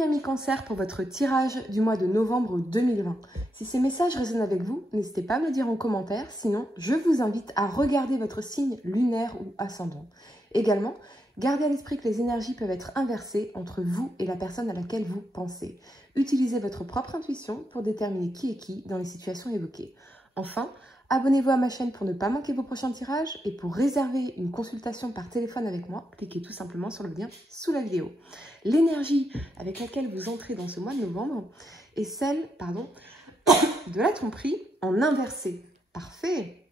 Bienvenue amis Cancer pour votre tirage du mois de novembre 2020. Si ces messages résonnent avec vous, n'hésitez pas à me le dire en commentaire, sinon je vous invite à regarder votre signe lunaire ou ascendant. Également, gardez à l'esprit que les énergies peuvent être inversées entre vous et la personne à laquelle vous pensez. Utilisez votre propre intuition pour déterminer qui est qui dans les situations évoquées. Enfin, abonnez-vous à ma chaîne pour ne pas manquer vos prochains tirages et pour réserver une consultation par téléphone avec moi, cliquez tout simplement sur le lien sous la vidéo. L'énergie avec laquelle vous entrez dans ce mois de novembre est celle, de la tromperie en inversé. Parfait.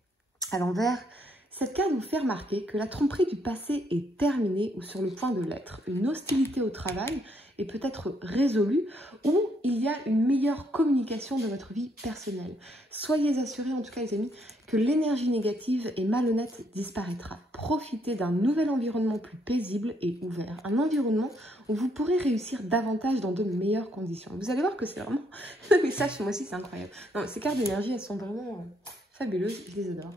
À l'envers, cette carte vous fait remarquer que la tromperie du passé est terminée ou sur le point de l'être. Une hostilité au travail est peut-être résolue ou il y a une meilleure communication de votre vie personnelle. Soyez assurés, en tout cas les amis, que l'énergie négative et malhonnête disparaîtra. Profitez d'un nouvel environnement plus paisible et ouvert. Un environnement où vous pourrez réussir davantage dans de meilleures conditions. Vous allez voir que c'est vraiment... le message, moi aussi, c'est incroyable. Non, ces cartes d'énergie, elles sont vraiment fabuleuses. Je les adore.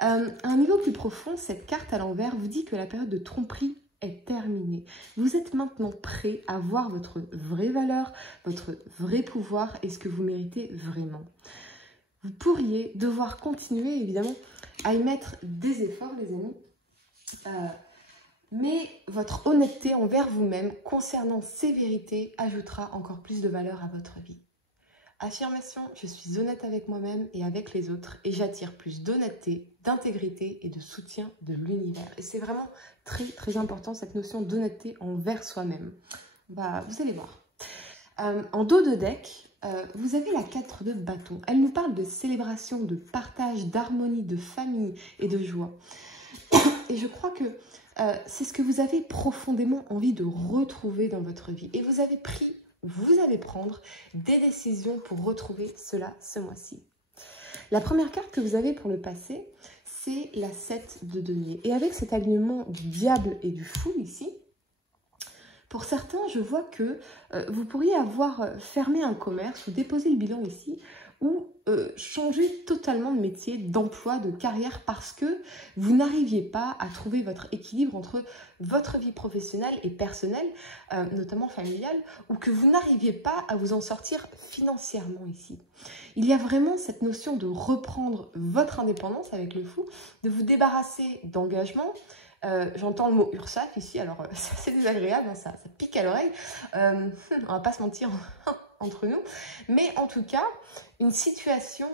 À un niveau plus profond, cette carte à l'envers vous dit que la période de tromperie est terminée. Vous êtes maintenant prêt à voir votre vraie valeur, votre vrai pouvoir et ce que vous méritez vraiment. Vous pourriez devoir continuer, évidemment, à y mettre des efforts, les amis. Mais votre honnêteté envers vous-même concernant ces vérités ajoutera encore plus de valeur à votre vie. Affirmation, je suis honnête avec moi-même et avec les autres et j'attire plus d'honnêteté, d'intégrité et de soutien de l'univers. Et c'est vraiment très très important cette notion d'honnêteté envers soi-même. Vous allez voir. En dos de deck, vous avez la 4 de bâton. Elle nous parle de célébration, de partage, d'harmonie, de famille et de joie. Et je crois que c'est ce que vous avez profondément envie de retrouver dans votre vie. Et vous allez prendre des décisions pour retrouver cela ce mois-ci. La première carte que vous avez pour le passé, c'est la 7 de denier. Et avec cet alignement du diable et du fou ici, pour certains, je vois que vous pourriez avoir fermé un commerce ou déposé le bilan ici, ou changer totalement de métier, d'emploi, de carrière parce que vous n'arriviez pas à trouver votre équilibre entre votre vie professionnelle et personnelle, notamment familiale, ou que vous n'arriviez pas à vous en sortir financièrement ici. Il y a vraiment cette notion de reprendre votre indépendance avec le fou, de vous débarrasser d'engagement. J'entends le mot URSAF ici, alors c'est assez désagréable, hein, ça pique à l'oreille, on va pas se mentir entre nous, mais en tout cas, une situation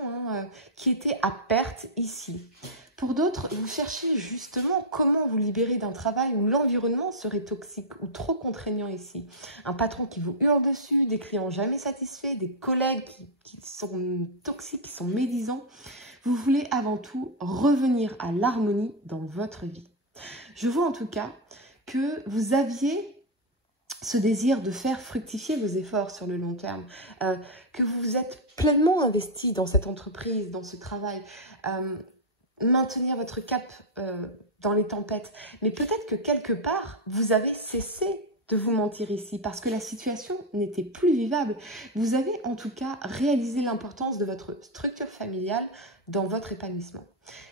qui était à perte ici. Pour d'autres, vous cherchez justement comment vous libérer d'un travail où l'environnement serait toxique ou trop contraignant ici. Un patron qui vous hurle dessus, des clients jamais satisfaits, des collègues qui sont toxiques, qui sont médisants. Vous voulez avant tout revenir à l'harmonie dans votre vie. Je vois en tout cas que vous aviez ce désir de faire fructifier vos efforts sur le long terme, que vous vous êtes pleinement investi dans cette entreprise, dans ce travail, maintenir votre cap dans les tempêtes. Mais peut-être que quelque part, vous avez cessé de vous mentir ici parce que la situation n'était plus vivable. Vous avez en tout cas réalisé l'importance de votre structure familiale dans votre épanouissement.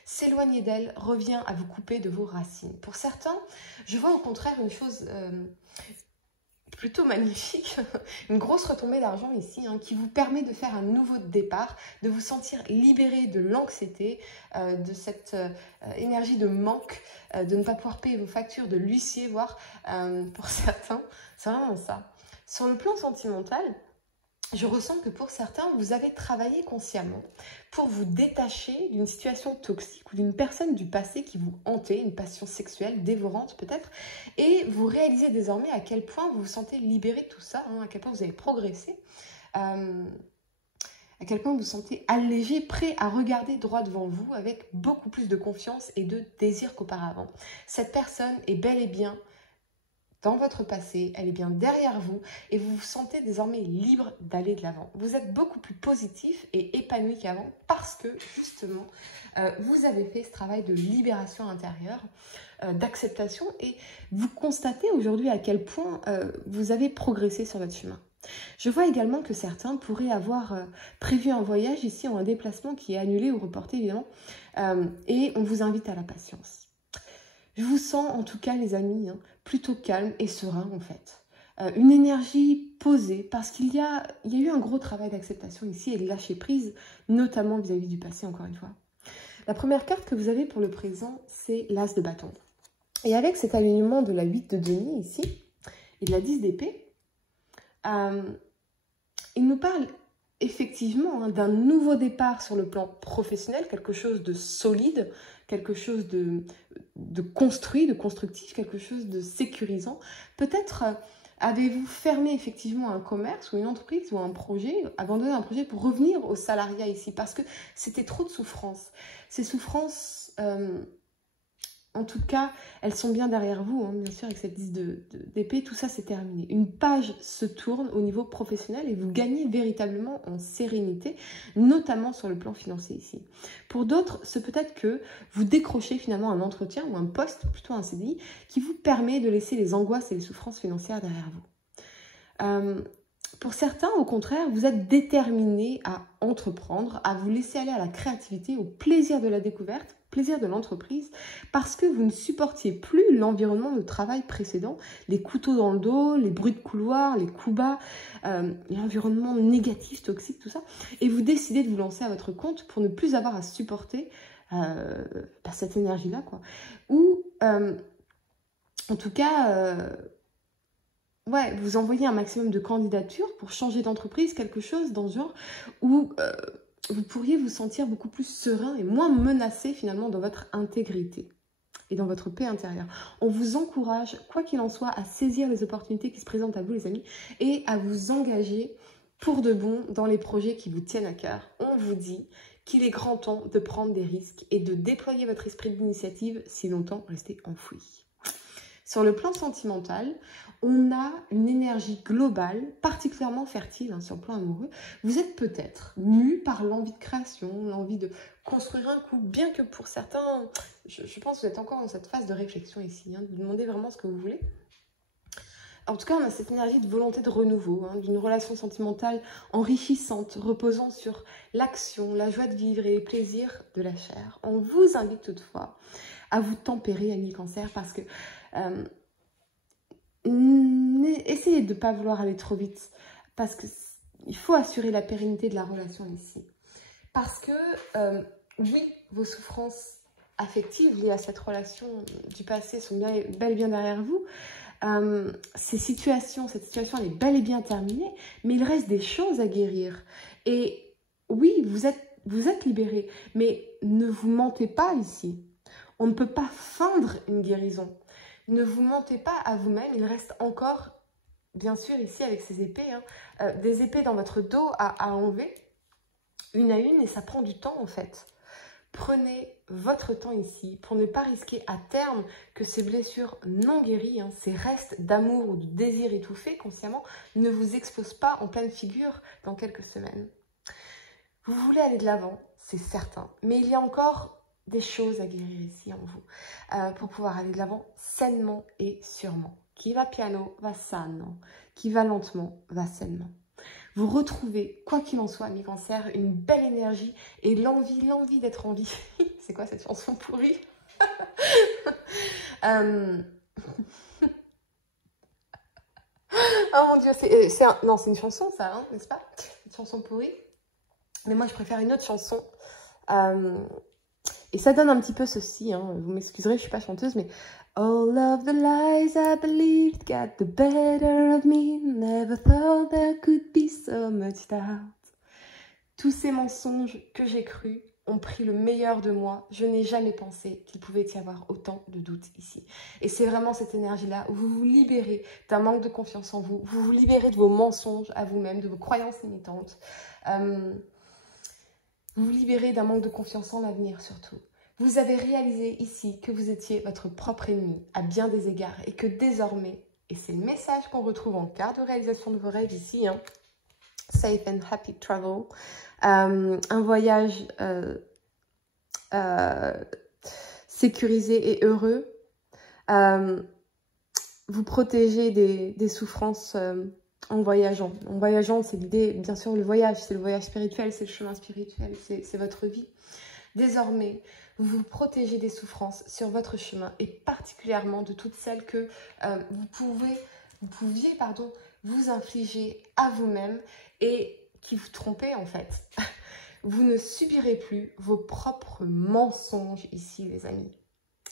S'éloigner d'elle revient à vous couper de vos racines. Pour certains, je vois au contraire une chose plutôt magnifique, une grosse retombée d'argent ici, qui vous permet de faire un nouveau départ, de vous sentir libéré de l'anxiété, de cette énergie de manque, de ne pas pouvoir payer vos factures, de l'huissier, voire pour certains, c'est vraiment ça. Sur le plan sentimental, je ressens que pour certains, vous avez travaillé consciemment pour vous détacher d'une situation toxique ou d'une personne du passé qui vous hantait, une passion sexuelle dévorante peut-être, et vous réalisez désormais à quel point vous vous sentez libéré de tout ça, à quel point vous avez progressé, à quel point vous vous sentez allégé, prêt à regarder droit devant vous avec beaucoup plus de confiance et de désir qu'auparavant. Cette personne est bel et bien dans votre passé, elle est bien derrière vous et vous vous sentez désormais libre d'aller de l'avant. Vous êtes beaucoup plus positif et épanoui qu'avant parce que justement, vous avez fait ce travail de libération intérieure, d'acceptation et vous constatez aujourd'hui à quel point vous avez progressé sur votre chemin. Je vois également que certains pourraient avoir prévu un voyage ici ou un déplacement qui est annulé ou reporté évidemment et on vous invite à la patience. Je vous sens en tout cas les amis plutôt calme et serein en fait. Une énergie posé parce qu'il y a eu un gros travail d'acceptation ici et de lâcher prise, notamment vis-à-vis du passé, encore une fois. La première carte que vous avez pour le présent, c'est l'As de bâton. Et avec cet alignement de la 8 de denier ici, et de la 10 d'épée, il nous parle effectivement d'un nouveau départ sur le plan professionnel, quelque chose de solide, quelque chose de construit, de constructif, quelque chose de sécurisant. Peut-être avez-vous fermé effectivement un commerce ou une entreprise ou un projet, abandonné un projet pour revenir au salariat ici, parce que c'était trop de souffrance. Ces souffrances... en tout cas, elles sont bien derrière vous, hein, bien sûr, avec cette 10 d'épée, tout ça c'est terminé. Une page se tourne au niveau professionnel et vous gagnez véritablement en sérénité, notamment sur le plan financier ici. Pour d'autres, c'est peut-être que vous décrochez finalement un entretien ou un poste, plutôt un CDI, qui vous permet de laisser les angoisses et les souffrances financières derrière vous. Pour certains, au contraire, vous êtes déterminés à entreprendre, à vous laisser aller à la créativité, au plaisir de la découverte, plaisir de l'entreprise, parce que vous ne supportiez plus l'environnement de travail précédent, les couteaux dans le dos, les bruits de couloir, les coups bas, l'environnement négatif, toxique, tout ça, et vous décidez de vous lancer à votre compte pour ne plus avoir à supporter cette énergie-là, quoi. Ou, en tout cas... ouais, vous envoyez un maximum de candidatures pour changer d'entreprise, quelque chose dans ce genre où vous pourriez vous sentir beaucoup plus serein et moins menacé finalement dans votre intégrité et dans votre paix intérieure. On vous encourage, quoi qu'il en soit, à saisir les opportunités qui se présentent à vous, les amis, et à vous engager pour de bon dans les projets qui vous tiennent à cœur. On vous dit qu'il est grand temps de prendre des risques et de déployer votre esprit d'initiative si longtemps resté enfoui. Sur le plan sentimental, on a une énergie globale particulièrement fertile sur le plan amoureux. Vous êtes peut-être mu par l'envie de création, l'envie de construire un couple, bien que pour certains, je pense que vous êtes encore dans cette phase de réflexion ici, de vous demander vraiment ce que vous voulez. En tout cas, on a cette énergie de volonté de renouveau, d'une relation sentimentale enrichissante, reposant sur l'action, la joie de vivre et les plaisirs de la chair. On vous invite toutefois à vous tempérer, amis Cancer, parce que essayez de ne pas vouloir aller trop vite, parce qu'il faut assurer la pérennité de la relation ici. Parce que, oui, vos souffrances affectives liées à cette relation du passé sont bel et bien derrière vous. Cette situation, elle est bel et bien terminée, mais il reste des choses à guérir. Et oui, vous êtes libérés, mais ne vous mentez pas ici. On ne peut pas feindre une guérison. Ne vous mentez pas à vous-même, il reste encore, bien sûr ici avec ces épées, des épées dans votre dos à enlever, une à une, et ça prend du temps en fait. Prenez votre temps ici pour ne pas risquer à terme que ces blessures non guéries, ces restes d'amour ou de désir étouffé consciemment, ne vous exposent pas en pleine figure dans quelques semaines. Vous voulez aller de l'avant, c'est certain, mais il y a encore des choses à guérir ici en vous pour pouvoir aller de l'avant sainement et sûrement. Qui va piano va sano, qui va lentement va sainement. Vous retrouvez, quoi qu'il en soit, amis Cancer, une belle énergie et l'envie d'être en vie. C'est quoi cette chanson pourrie? Oh mon Dieu, non, c'est une chanson ça, n'est-ce pas? Une chanson pourrie. Mais moi, je préfère une autre chanson. Et ça donne un petit peu ceci, vous m'excuserez, je ne suis pas chanteuse, mais all of the lies I believed got the better of me, never thought there could be so much doubt. Tous ces mensonges que j'ai crus ont pris le meilleur de moi. Je n'ai jamais pensé qu'il pouvait y avoir autant de doutes ici. Et c'est vraiment cette énergie-là où vous vous libérez d'un manque de confiance en vous, vous vous libérez de vos mensonges à vous-même, de vos croyances limitantes. Vous vous libérez d'un manque de confiance en l'avenir surtout. Vous avez réalisé ici que vous étiez votre propre ennemi à bien des égards et que désormais, et c'est le message qu'on retrouve en carte de réalisation de vos rêves ici, safe and happy travel, un voyage sécurisé et heureux, vous protégez des souffrances en voyageant. En voyageant, c'est l'idée, bien sûr, le voyage spirituel, c'est le chemin spirituel, c'est votre vie. Désormais, vous vous protégez des souffrances sur votre chemin et particulièrement de toutes celles que vous pouviez vous infligez à vous-même et qui vous trompez en fait. Vous ne subirez plus vos propres mensonges ici, les amis.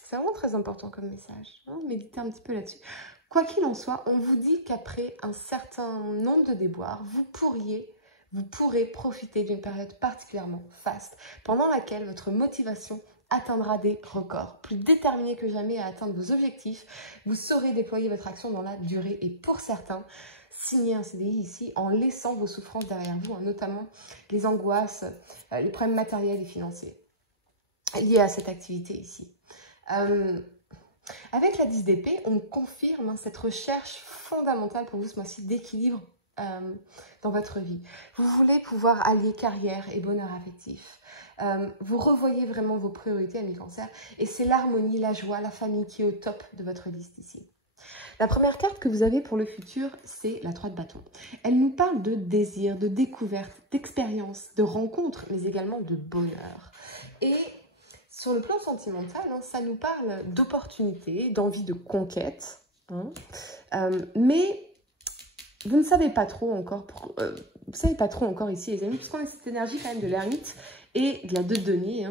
C'est vraiment très important comme message. Méditez un petit peu là-dessus. Quoi qu'il en soit, on vous dit qu'après un certain nombre de déboires, vous pourrez profiter d'une période particulièrement faste, pendant laquelle votre motivation atteindra des records. Plus déterminé que jamais à atteindre vos objectifs, vous saurez déployer votre action dans la durée et pour certains, signer un CDI ici en laissant vos souffrances derrière vous, notamment les angoisses, les problèmes matériels et financiers liés à cette activité ici. Avec la 10 d'épée, on confirme cette recherche fondamentale pour vous ce mois-ci d'équilibre dans votre vie. Vous voulez pouvoir allier carrière et bonheur affectif. Vous revoyez vraiment vos priorités, amis Cancer, et c'est l'harmonie, la joie, la famille qui est au top de votre liste ici. La première carte que vous avez pour le futur, c'est la 3 de bâton. Elle nous parle de désir, de découverte, d'expérience, de rencontre, mais également de bonheur. Et sur le plan sentimental, ça nous parle d'opportunités, d'envie de conquête. Mais vous ne savez pas trop encore, ici, les amis, puisqu'on a cette énergie quand même de l'ermite et de la 2 de denier,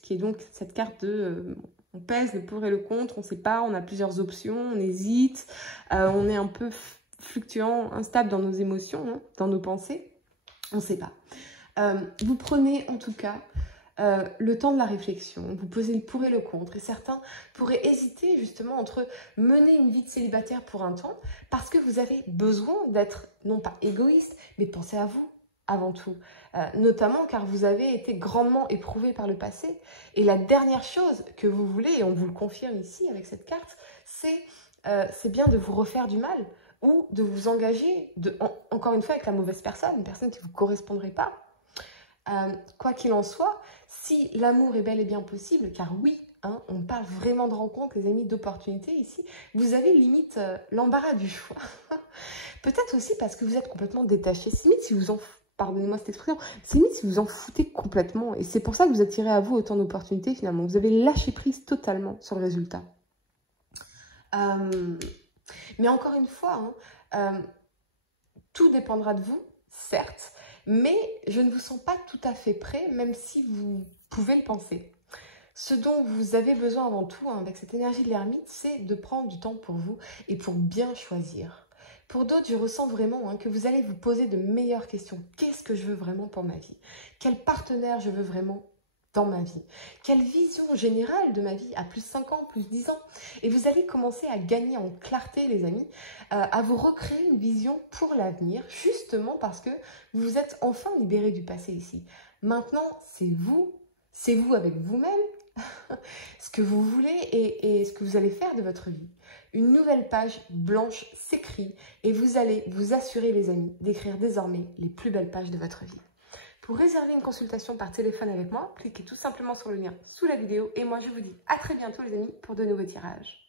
qui est donc cette carte de... on pèse le pour et le contre, on ne sait pas, on a plusieurs options, on hésite, on est un peu fluctuant, instable dans nos émotions, dans nos pensées, on ne sait pas. Vous prenez en tout cas le temps de la réflexion, vous posez le pour et le contre, et certains pourraient hésiter justement entre mener une vie de célibataire pour un temps, parce que vous avez besoin d'être, non pas égoïste, mais penser à vous avant tout, notamment car vous avez été grandement éprouvé par le passé, et la dernière chose que vous voulez, et on vous le confirme ici avec cette carte, c'est bien de vous refaire du mal, ou de vous engager, encore une fois avec la mauvaise personne, une personne qui ne vous correspondrait pas. Quoi qu'il en soit, si l'amour est bel et bien possible, car oui, on parle vraiment de rencontres, les amis, d'opportunités ici, vous avez limite l'embarras du choix. Peut-être aussi parce que vous êtes complètement détaché. C'est limite si vous en... Pardonnez-moi cette expression, c'est limite si vous en foutez complètement. Et c'est pour ça que vous attirez à vous autant d'opportunités finalement. Vous avez lâché prise totalement sur le résultat. Mais encore une fois, tout dépendra de vous, certes. Mais je ne vous sens pas tout à fait prêt, même si vous pouvez le penser. Ce dont vous avez besoin avant tout, avec cette énergie de l'ermite, c'est de prendre du temps pour vous et pour bien choisir. Pour d'autres, je ressens vraiment que vous allez vous poser de meilleures questions. Qu'est-ce que je veux vraiment pour ma vie? Quel partenaire je veux vraiment dans ma vie? Quelle vision générale de ma vie à plus 5 ans, plus 10 ans? Et vous allez commencer à gagner en clarté, les amis, à vous recréer une vision pour l'avenir, justement parce que vous vous êtes enfin libéré du passé ici. Maintenant, c'est vous avec vous-même, ce que vous voulez et ce que vous allez faire de votre vie. Une nouvelle page blanche s'écrit et vous allez vous assurer, les amis, d'écrire désormais les plus belles pages de votre vie. Pour réserver une consultation par téléphone avec moi, cliquez tout simplement sur le lien sous la vidéo et moi je vous dis à très bientôt les amis pour de nouveaux tirages.